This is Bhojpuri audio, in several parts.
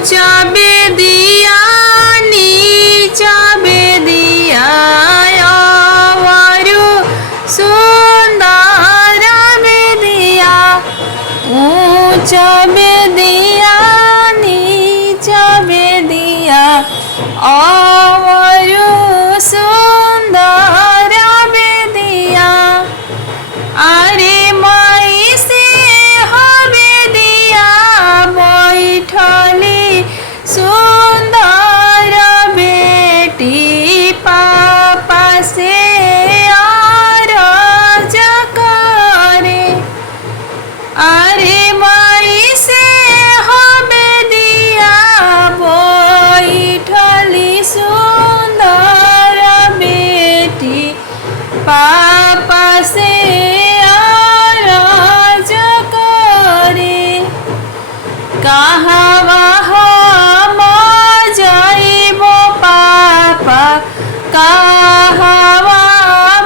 ऊंचा बेदिया नीचा बेदिया वारु सुंदर बेदिया ऊंचा बेदिया नीचा बेदिया वारु सुंदर बेदिया अरे माई से हवे दिया बैठली सुंदर बेटी पापा से आरज करे अरे माई से हवे दिया बैठली सुंदर बेटी पापा से आरज करे कहवा हम जाइबो पापा कहवा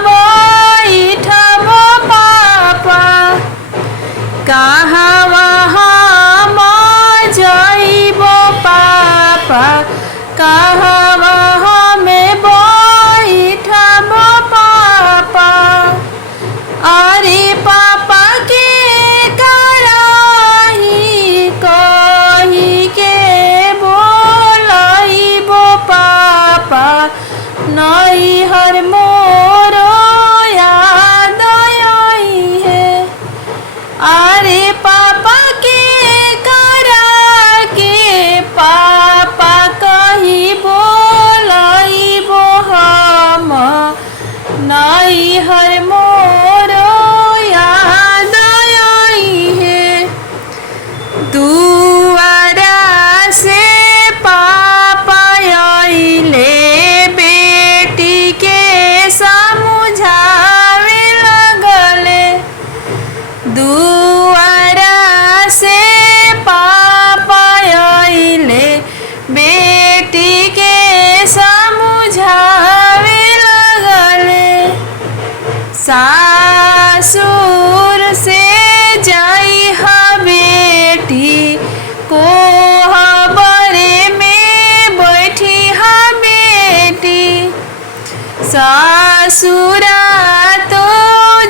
बैठबो पापा कहवा हम जाइबो पापा कहवा हमें बैठबो पापा अरे पापा के कराही कही के बोलाइबो पापा नई हर मोरो याद आई है अरे पापा के करा के पापा कही बोलाइबो हम नई हर मोरो याद आई है दुआरा से पापा आइले बेटी के समझावे लगले दुआरा से पापा आइले बेटी के समझावे लगले सासुर से जाई हा बेटी को हबरे में बैठी हा बेटी सासुरा तो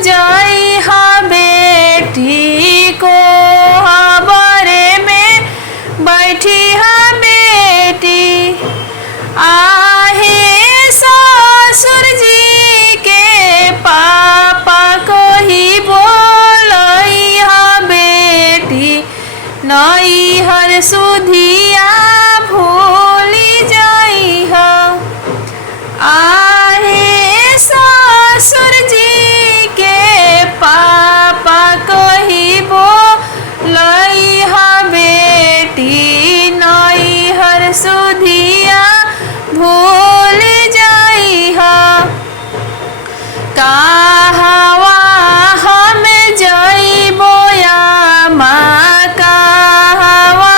जाई हा बेटी को हबरे में बैठी हा बेटी आहे ससुर जी के पापा कही बोलई हा बेटी नई हर सुधिया भूली जाई हा आहे ससुर जी के पापा कही बोलई हा बेटी नई हर सुधिया भूल जाई हा कहवा हम जाइबो यामा कहवा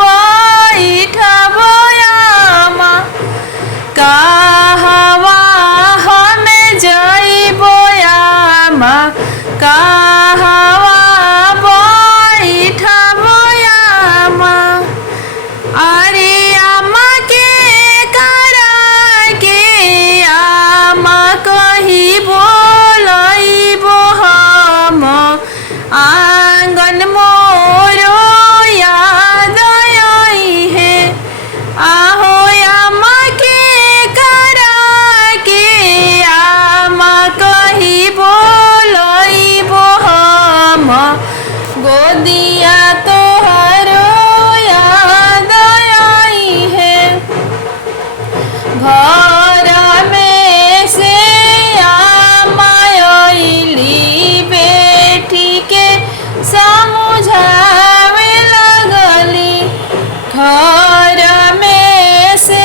बैठबो यामा कहवा हम जाइबो यामा कहवा बैठबो यामा अरे आमा के करा के आमा कही बोलइबो हम आंगन मोरो याद आई है आहो आमा के करा के आमा कही बोलइबो हम गोदिया तोहरो याद आई है घर में से आमा आइली बेटी के समझावे लगली घर में से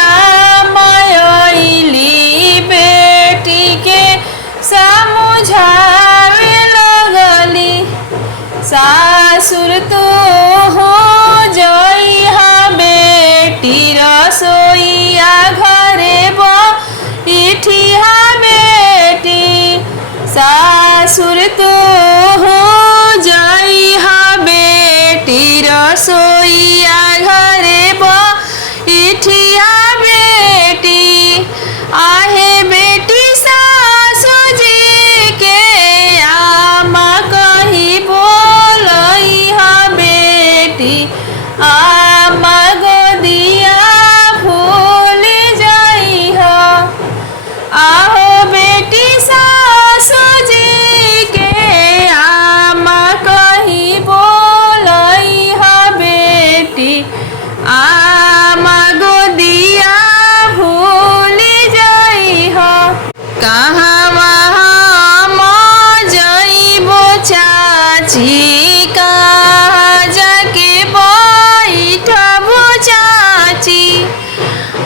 आमा आइली बेटी के समझावे लगली सासुर तो हो जाई हा बेटी रसोईया घरे बैठी हा बेटी सासुर तो हो जाई हा बेटी रसोईया घर लगली आमा गोदिया भूल जाई हो। आहो बेटी सासू जी के आमा कही बोलई हो बेटी आमा गोदिया भूल जाई हो। कहाँ वहाँ जइबो चाची कहाँ जाके बैठबो चाची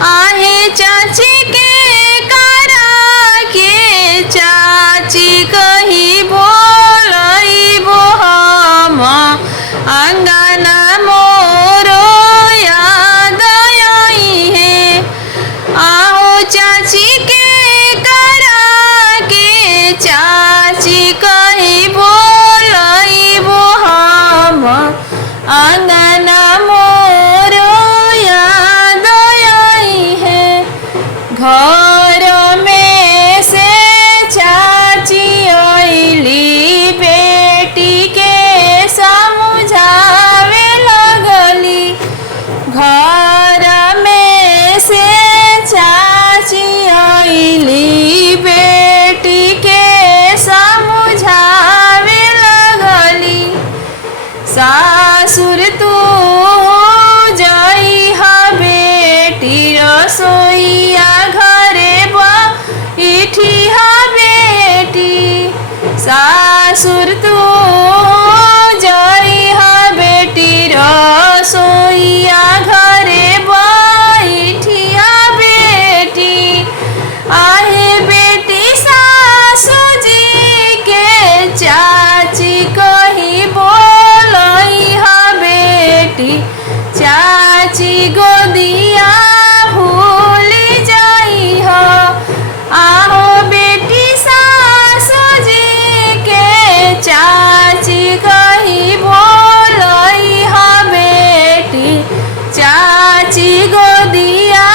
आहे चाची के करा के चाची कही बोलइबो हम अंगना मोरो याद आई है। आओ चाची के करा के चाची कही बोलइबो हम अंगना मोरो याद आई है। घर में से चाची आइली बेटी के समझावे लगली। घर में से चाची आइली बेटी के समझावे लगली। सासुर तू जइहा बेटी रसोईया घरे बैठिहा बेटी। सासुर तू जइहा बेटी रसोईया घरे बैठिहा बेटी। आहे बेटी सासू जी के चाची कही बोलई हा बेटी चाची गोदिया भूल जाई हो। आहो बेटी सासू जी के चाची कही बोलई हा बेटी चाची गोदिया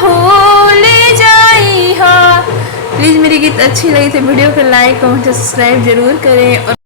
भूल जाई हो। प्लीज़ मेरी गीत अच्छी लगी तो वीडियो को लाइक कमेंट सब्सक्राइब जरूर करें और